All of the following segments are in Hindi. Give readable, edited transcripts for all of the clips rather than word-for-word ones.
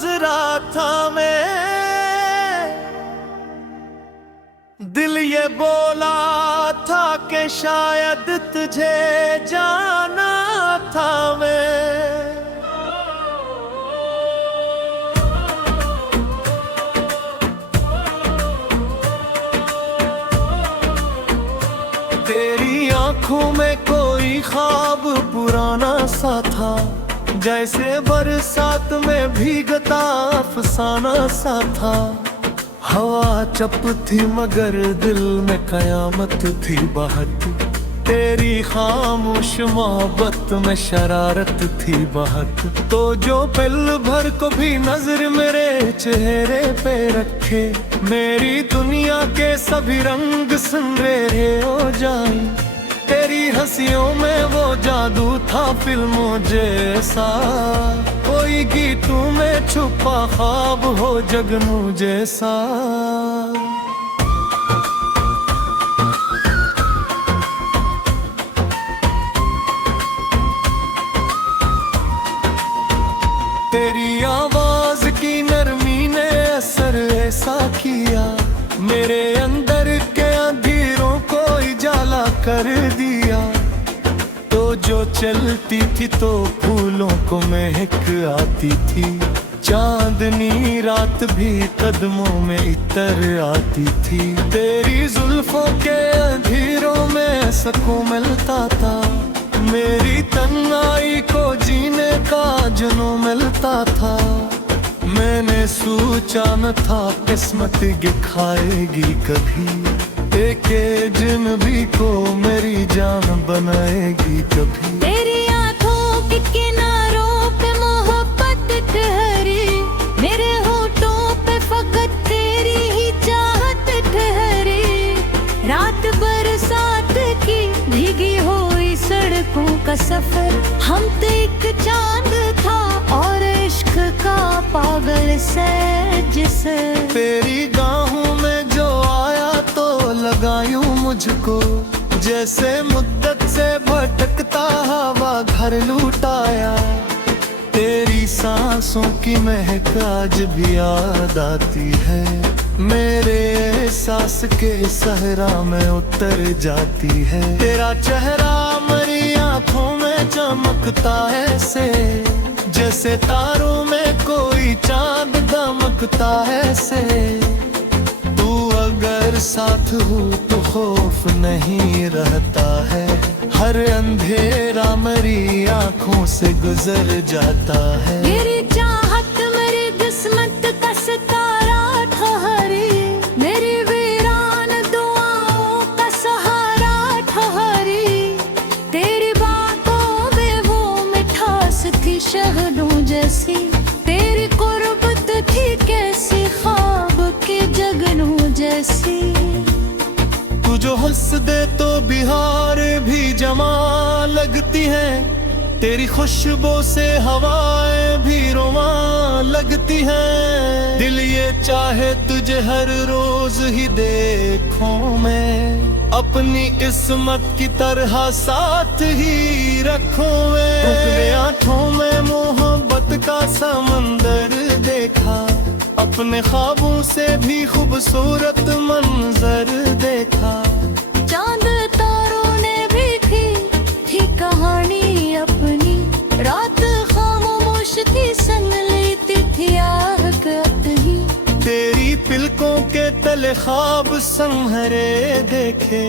नजरा था मैं, दिल ये बोला था कि शायद तुझे जाना था मैं। तेरी आंखों में कोई ख्वाब पुराना सा था, जैसे बरसात में भीगता अफसाना सा था। हवा चप थी मगर दिल में कयामत थी बहत, तेरी खामोश मोहब्बत में शरारत थी बहत। तो जो पल भर को भी नजर मेरे चेहरे पे रखे, मेरी दुनिया के सभी रंग सुनहरे हो जाए। तेरी हंसियों में वो जादू था फिल्मों जैसा, कोई गीतों में छुपा ख्वाब हो जगनू जैसा। तेरी आवाज की नरमी ने असर ऐसा किया, मेरे अंदर के अंधेरों को उजाला कर दिया। तो जो चलती थी तो फूलों को महक आती थी, चांदनी रात भी कदमों में इतर आती थी। तेरी जुल्फों के अंधेरों में सुकून मिलता था, मेरी तन्हाई को जीने का जुनून मिलता था। मैंने सोचा न था किस्मत दिखाएगी कभी, एक जिंदगी को मेरी जान बनाएगी कभी। तेरी आंखों के किनारों पे मोहब्बत ठहरी, मेरे होठों पे फकत तेरी ही चाहत ठहरी। रात बरसात की भीगी हुई सड़कों का सफर, हम तो एक चांद था और इश्क का पागल जिस तेरी गाहों में जो आया तो लगा यूं मुझको, जैसे मुद्दत से भटकता हवा घर लूटाया। तेरी सांसों की महक आज भी याद आती है, मेरे एहसास के सहरा में उतर जाती है। तेरा चेहरा मेरी आंखों में चमकता है से, जैसे तारों में कोई चांद दमकता है से। तू अगर साथ हो तो खौफ नहीं रहता है, हर अंधेरा मेरी आंखों से गुजर जाता है। मेरी चाहत मेरी किस्मत का सितारा ठहरी, मेरी वीरान दुआओं का सहारा ठहरी। तेरी बातों में वो मिठास थी शहदों जैसी, तेरी कुर्बत थी कैसी ख्वाब के जगनू जैसी। तू जो हंस दे तो बिहार भी जमा लगती है, तेरी खुशबू से हवाएं भी रोमा लगती हैं। दिल ये चाहे तुझे हर रोज ही देखूं मैं, अपनी किस्मत की तरह साथ ही रखूं मैं। अपने आंखों में मोहब्बत का समंदर देखा, अपने ख्वाबों से भी खूबसूरत मंजर देखा। चांद तारों ने भी थी कहानी अपनी, रात खामोश थी सन लेती थी आहट ही। तेरी पिलकों के तले ख्वाब संहरे देखे,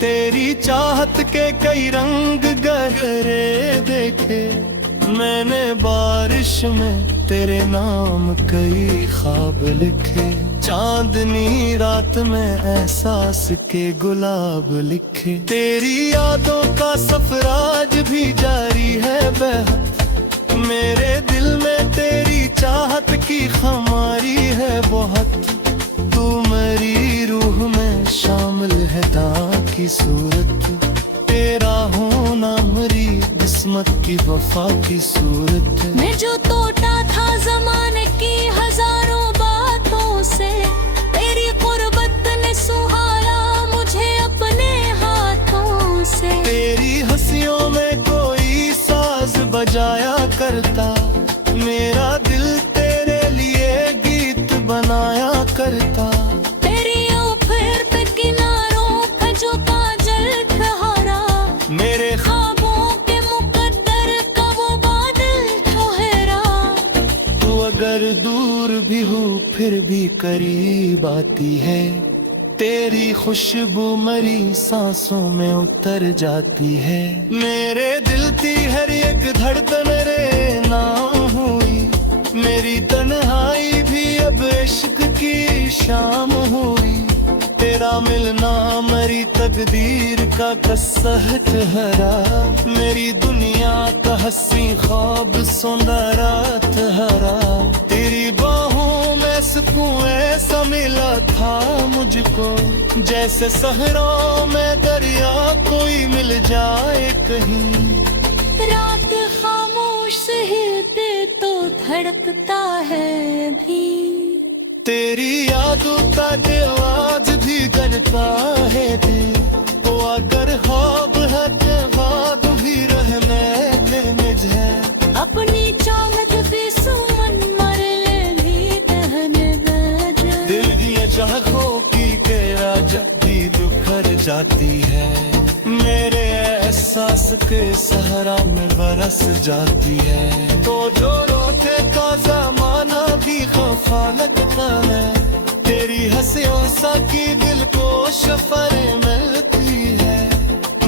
तेरी चाहत के कई रंग गहरे देखे। मैंने बारिश में तेरे नाम कई ख्वाब लिखे, चांदनी रात में एहसास के गुलाब लिखे। तेरी यादों का सफर आज भी जारी है बेहद, मेरे दिल में तेरी चाहत की खुमारी है बहुत। तू मेरी रूह में शामिल है दा की सूरत, तेरा होना मेरी किस्मत की वफा की सूरत है। मैं जो टूटा था जमाने की हजारों बातों से, तेरी कुर्बत ने सुहारा मुझे अपने हाथों से। तेरी हंसियों में कोई साज बजाया करता, मेरा दिल तेरे अगर दूर भी हूँ फिर भी करीब आती है, तेरी खुशबू मरी सांसों में उतर जाती है। मेरे दिल की हर एक धड़कन रे नाम हुई, मेरी तन्हाई भी अब इश्क की शाम हुई। तेरा मिलना मेरी तकदीर का कसहत हरा, मेरी दुनिया का हंसी ख्वाब सौंदा रात हरा। तेरी बाहों में सुकून ऐसा मिला था मुझको, जैसे सहराओं में दरिया कोई मिल जाए कहीं। रात खामोश हिलते तो धड़कता है भी, तेरी यादों का आवाज भी करता है दिल। वो अगर ख्वाब है तो ख्वाब भी रहने मुझे, अपनी चाहत भी सुमन मरले भी दहने दे। दिल दिए चाहों की गहरा जबी दुखर जाती है, मेरे एहसास के सहारा में बरस जाती है। तो जो रोते का ज़माना भी खफा लगता है, तेरी हंसियों सा की दिल को शफरे मिलती है।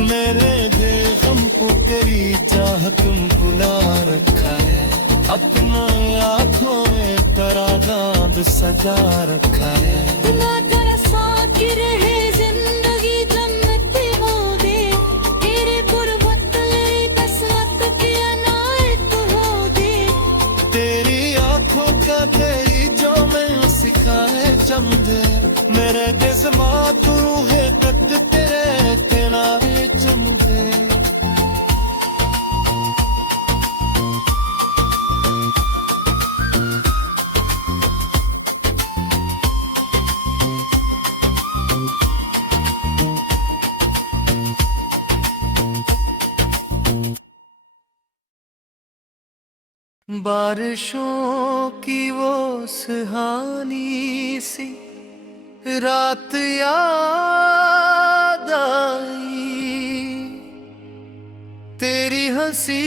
मेरे बेगम को तेरी चाह तुम बुला रखा है, अपना आँखों में तरागाद सजा रखा है। ना तेरा साथ की रहे जिंदगी जन्नती हो दे, तेरे गुरबत ले किस्मत की अनायत हो दे। तेरी आँखों का तेरी जो मैं सिखाए चमदे, मेरे जिस्मा तू है कद तेरे तेरा चमदे। बारिशों की वो सुहानी सी रात याद आई, तेरी हंसी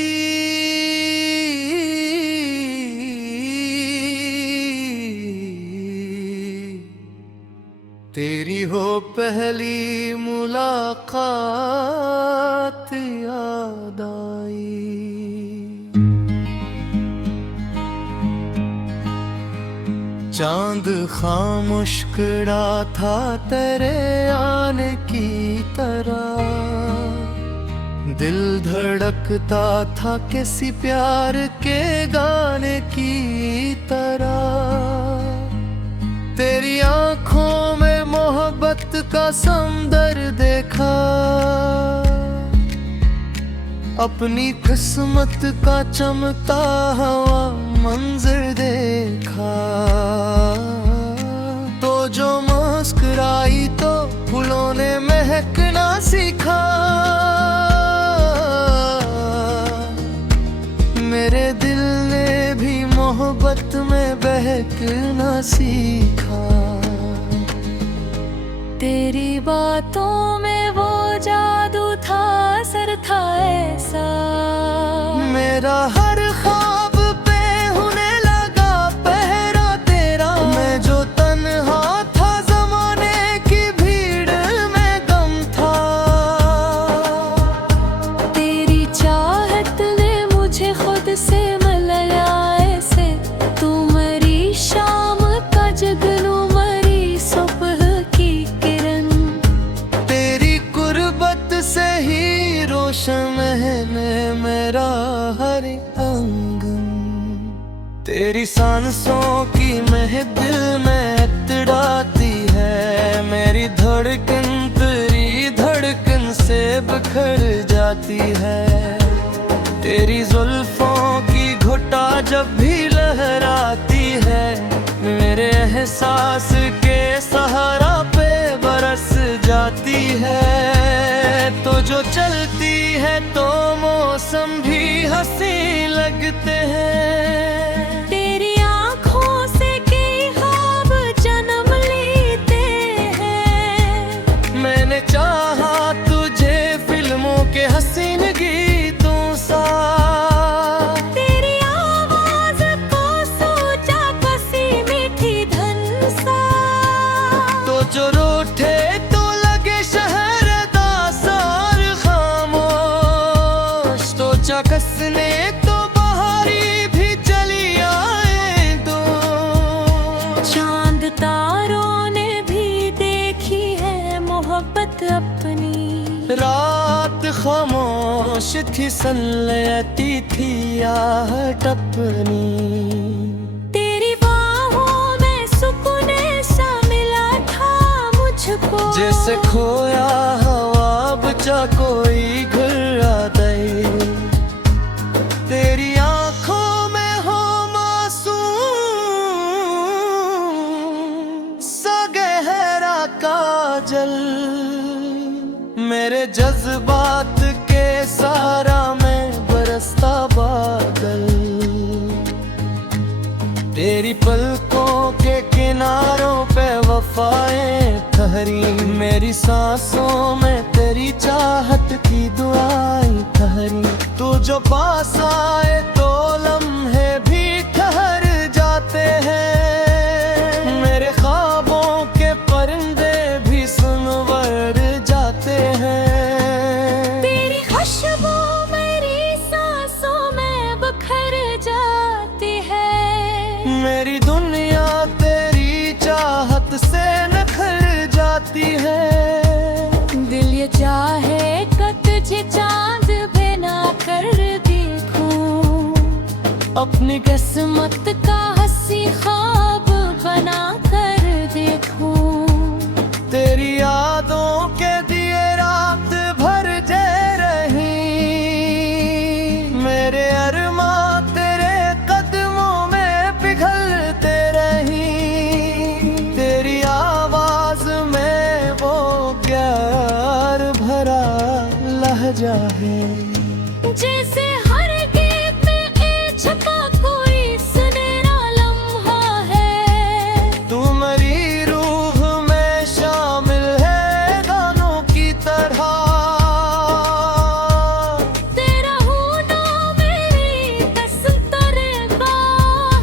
तेरी हो पहली मुलाकात याद आई। चांद खामोश खड़ा था तेरे आने की तरह, दिल धड़कता था किसी प्यार के गाने की तरह। तेरी आंखों में मोहब्बत का समंदर देखा, अपनी किस्मत का चमकता हुआ मंजर देखा। तो जो मुस्कुराई तो फूलों ने महकना सीखा, मेरे दिल ने भी मोहब्बत में बहकना सीखा। तेरी बातों में वो जादू था, असर था ऐसा, मेरा हर ख्वाब पे होने लगा पहरा तेरा। मैं जो तन्हा था जमाने की भीड़ में गम था, तेरी चाहत ने मुझे खुद से मिलाया ऐसे। तू मरी शाम का जगनू, मरी सुबह की किरण, तेरी कुर्बत से ही रोशन है मेरा हर अंगन। तेरी सांसों की महक दिल में तड़ाती है, मेरी धड़कन तेरी धड़कन से बिखर जाती है। तेरी जुल्फों की घुटा जब भी लहराती है, मेरे एहसास के सहारा पे बरस जाती है। तो जो चलती है तो मौसम भी हंसी लगते हैं, तेरी आँखों से कई ख्वाब जन्म लेते हैं। मैंने चाहा तुझे फिल्मों के हसीन गीतों सा, तेरी आवाज को सोचा थी सनलती थी आहट अपनी। तेरी बाहों में सुकून सा मिला था मुझको, जैसे खोया हवा बचा कोई घर आ गई। तेरी आंखों में हो मासूम सा गहरा काजल, मेरे जज्बात के सहारा में बरसता बादल। तेरी पलकों के किनारों पे वफाएं ठहरी, मेरी सांसों में तेरी चाहत की दुआएं ठहरी। तू जो पास आए तो लम्हे भी ठहर जाते हैं, मेरे ख्वाबों के परिंदे भी सुनवर जाते हैं। तेरी खुशबू मेरी सांसों में बिखर जाती है, मेरी दुनिया तेरी चाहत से निखर जाती है। दिल ये चाहे कि तुझे चांद बिना कर देखूं, अपनी किस्मत का हंसी ख्वाब बना कर देखूं। तेरी यादों के दिए रात भर जल रही, मेरे अरमां तेरे कदमों में पिघलते रही। तेरी आवाज में वो प्यार भरा लहजा है, जैसे हर गीत में एक छपा कोई सुनहरा लम्हा है। तू मेरी रूह में शामिल है गानों की तरह। तेरा होना मेरी दस्तरगा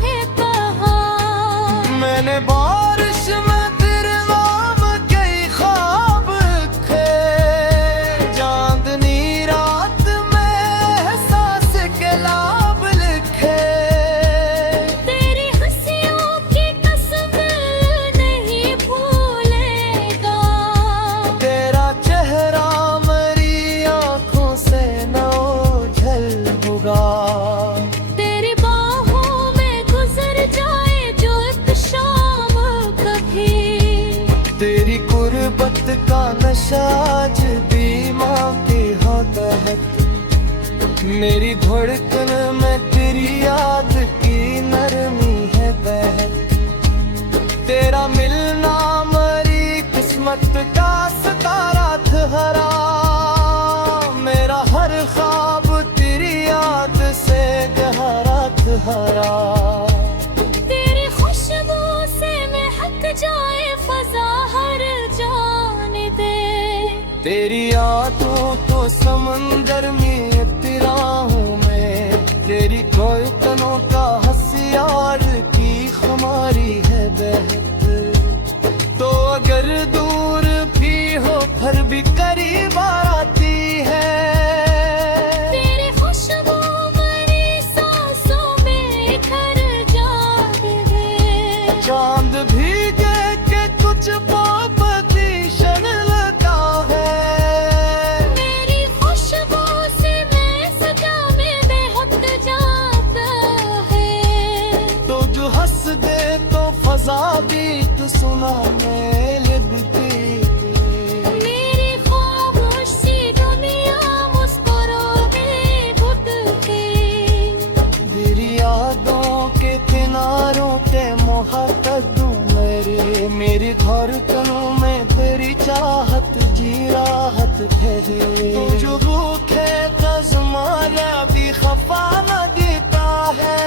है कहाँ। मैंने बारिश में तेरे नाम के ख्वाब लिखे, चांदनी रात में एहसास के लाभ लिखे। तेरी हंसियों की कसम नहीं भूलेगा, तेरा चेहरा मेरी आंखों से न ओझल होगा। तेरी बाहों में गुजर जाए जो एक शाम कभी। तेरी गुर्बत का नशा आज दिमाग के होता है, मेरी धड़कन में तेरी याद की नरमी है बहत। तेरा मिलना मेरी किस्मत का सितारा हरा, मेरा हर ख्वाब तेरी याद से गहरा हरा। तेरी खुशबू से महक जाए फजा हर जाने दे। तेरी यादों तो समंदर में तेरा हूँ मैं, तेरी धड़कनों का हसियार की हमारी है बहत। तो अगर दूर भी हो फिर भी करीब आती है। तेरी खुशबू मेरी सांसों में घर जाती है, चांद भीगे के कुछ पाप की शन लगा है। मेरी खुशबू से मैं सजा में बेहद जाता है। तो जो हंस दे तो फजा भी तो सुनाने लगती। मेरी ख्वाबों सी दुनिया मुस्कुराने घुट के। तेरी यादों के किनारों पे मोहब्बत मेरे, मेरी धड़कनों में तेरी चाहत जी राहत ठहरे। जो भूखे का ज़माना भी खफा न देता है,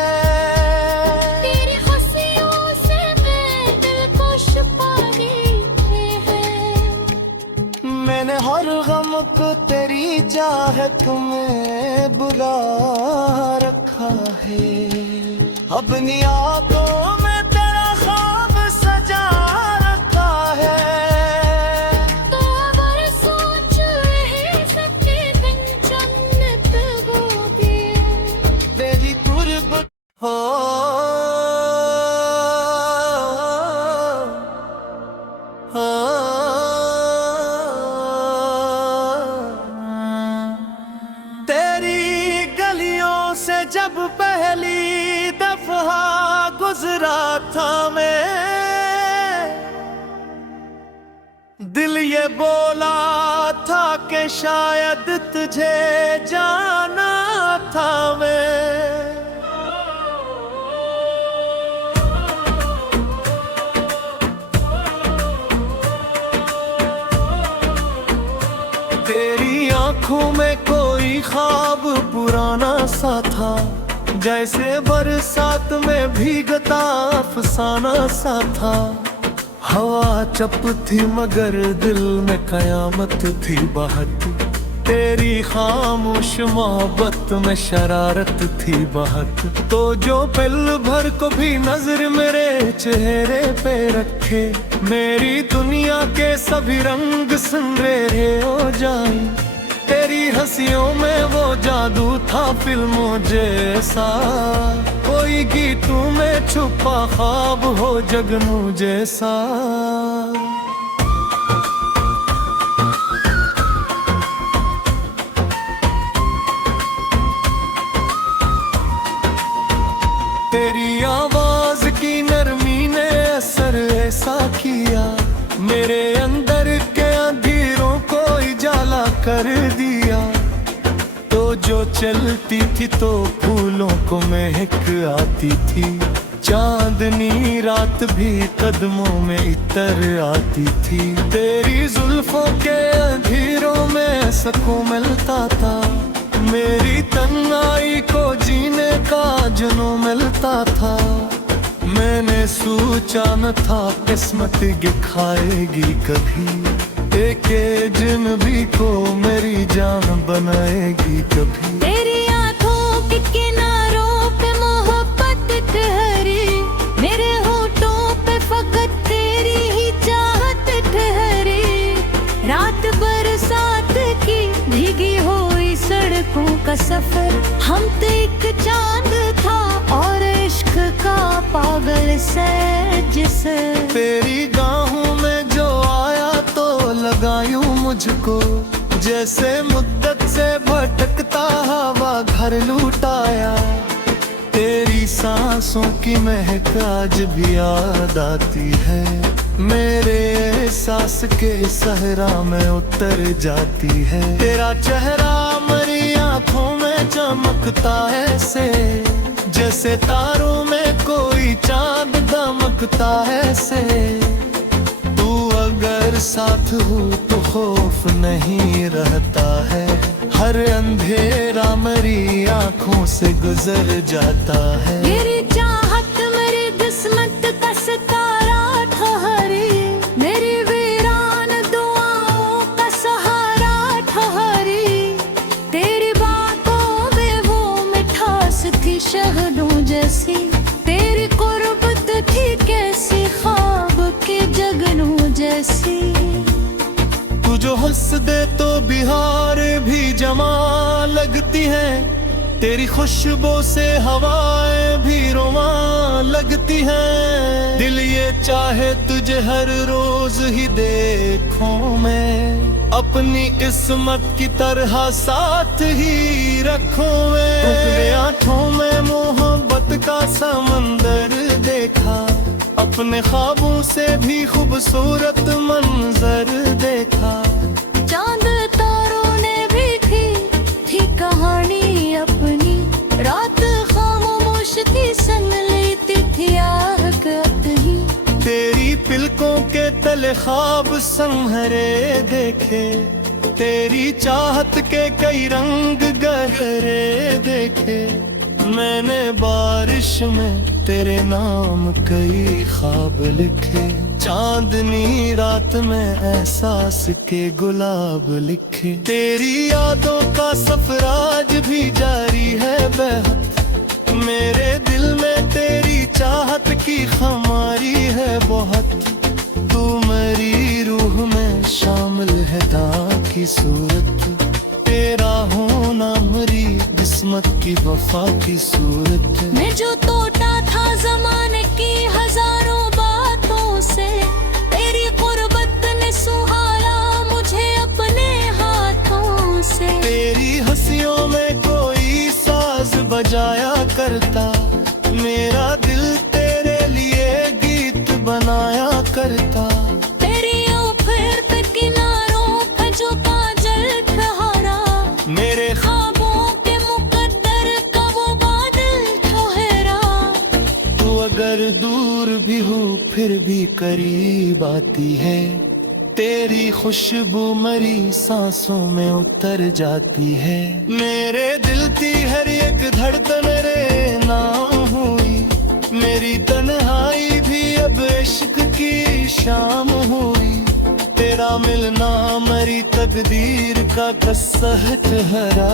तेरी हंसियों से मैं दिल को छुपा देती है। मैंने हर गम को तेरी चाहत में बुला रखा है। अपनी आंखों में तेरा ख्वाब सजा रखा है। तो अगर सोच रहे सके दिन जन्नत वो भी। तेरी तुरबत हो तेरी था मैं, दिल ये बोला था कि शायद तुझे जाना था मैं। तेरी आंखों में कोई ख्वाब पुराना सा था, जैसे बरसात में भीगता अफसाना सा था। हवा चप थी मगर दिल में कयामत थी बहत, तेरी खामोश मोहब्बत में शरारत थी बहत। तो जो पल भर को भी नजर मेरे चेहरे पे रखे, मेरी दुनिया के सभी रंग सुनहरे हो जाए। तेरी हंसियों में वो जादू था फिल्मों जैसा, कोई गीतों में छुपा ख्वाब हो जगनू जैसा। तेरी आवाज की नरमी ने असर ऐसा किया, मेरे अंदर के अंधेरों को उजाला कर दिया। तो जो चलती थी तो फूलों को महक आती थी, चांदनी रात भी कदमों में इतर आती थी। तेरी जुल्फों के अंधेरों में सुकून मिलता था, मेरी तन्हाई को जीने का जुनून मिलता था। मैंने सोचा न था किस्मत दिखाएगी कभी, एक अजनबी को मेरी जान बनाएगी कभी। तेरी आंखों के किनारों पे मोहब्बत ठहरी, मेरे होठों पे फकत तेरी ही चाहत ठहरी। रात बरसात की भीगी हुई सड़कों का सफर, हम तो एक चांद था और इश्क का पागल जिसे। तेरी गाहों में जो आया तो लगा यूं मुझको, जैसे मुद्दत से भटकता हवा घर लूटाया। तेरी सांसों की महक आज भी याद आती है, मेरे एहसास के सहरा में उतर जाती है। तेरा चेहरा मेरी आंखों में चमकता ऐसे, जैसे तारों में कोई चांद दमकता ऐसे। तू अगर साथ हो तो खौफ नहीं रहता है, हर अंधेरा मेरी आंखों से गुजर जाता है। मेरी चाहत मेरी किस्मत का सितारा ठहरी, मेरी वीरान दुआओं का सहारा ठहरी। तेरी बातों में वो मिठास थी शहदों जैसी, तेरी कुर्बत थी कैसी ख्वाब के जगनू जैसी। तू जो हंस दे तो बिहार भी जमा लगती है, तेरी खुशबू से हवाएं भी रोमा लगती हैं। दिल ये चाहे तुझे हर रोज ही देखूं मैं, अपनी किस्मत की तरह साथ ही रखूं मैं। अपने आंखों में मोहब्बत का समंदर देखा, अपने ख्वाबों से भी खूबसूरत मंजर देखा। चांद तारों ने भी थी कहानी अपनी, रात खामोश थी संग लेती थी आह कतही। तेरी पिलकों के तले ख्वाब संहरे देखे, तेरी चाहत के कई रंग गहरे देखे। मैंने बारिश में तेरे नाम कई ख्वाब लिखे, चांदनी रात में एहसास के गुलाब लिखे। तेरी यादों का सफर आज भी जारी है बेहद, मेरे दिल में तेरी चाहत की खुमारी है बहुत। तू मेरी रूह में शामिल है दां की सूरत, तेरा होना मेरी किस्मत की वफा की सूरत। मैं जो टूटा था जमाने की हजारों बातों से, तेरी कुर्बत ने सुहारा मुझे अपने हाथों से। तेरी हंसियों में कोई साज बजाया करता, मेरा दिल तेरे लिए अगर दूर भी हूँ फिर भी करीब आती है, तेरी खुशबू मरी सांसों में उतर जाती है। मेरे दिल की हर एक धड़कन रे नाम हुई, मेरी तन्हाई भी अब इश्क की शाम हुई। तेरा मिलना मेरी तकदीर का कसहत हरा,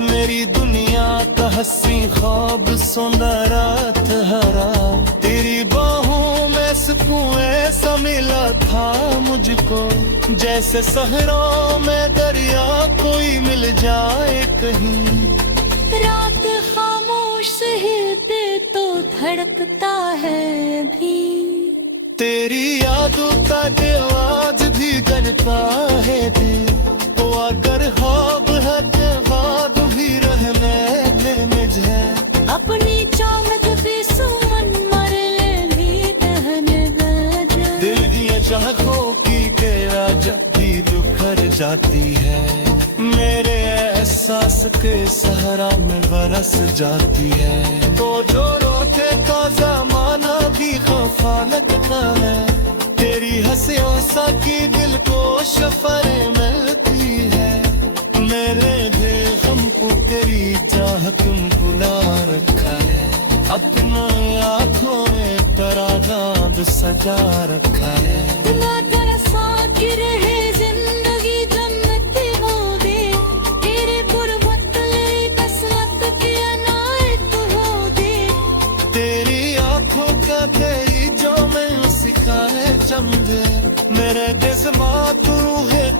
मेरी दुनिया का हंसी ख्वाब सोना रात हरा। तेरी बाहों में सुकून ऐसा मिला था मुझको, जैसे सहराओं में दरिया कोई मिल जाए कहीं। रात खामोश हिलते तो धड़कता है भी, तेरी यादों का आज भी करता है दिल। वो अगर ख्वाब है के बाद भी रहने मुझे, अपनी चाहत पे सुमन मर भी दहने गजा। दिल दिया चाहों की गहरा जब भी बिखर जाती है, मेरे एहसास के सहारा में बरस जाती है। तो जो रोते का जमाना भी खफा लगता है, तेरी हंसियों सा की दिल को शफरे मिलती है। मेरे बेगम को तेरी चाह तुम बुला रखा है, अपना आँखों में परागांद सजा रखा है। ना तरसा कि रहे जिंदगी जन्नती हो दे, तेरे गुरबत ले कसरत की अनायत हो दे। तेरी आँखों का तेरी जो मैं सिखाए चमदे, मेरे जज्बात रूहे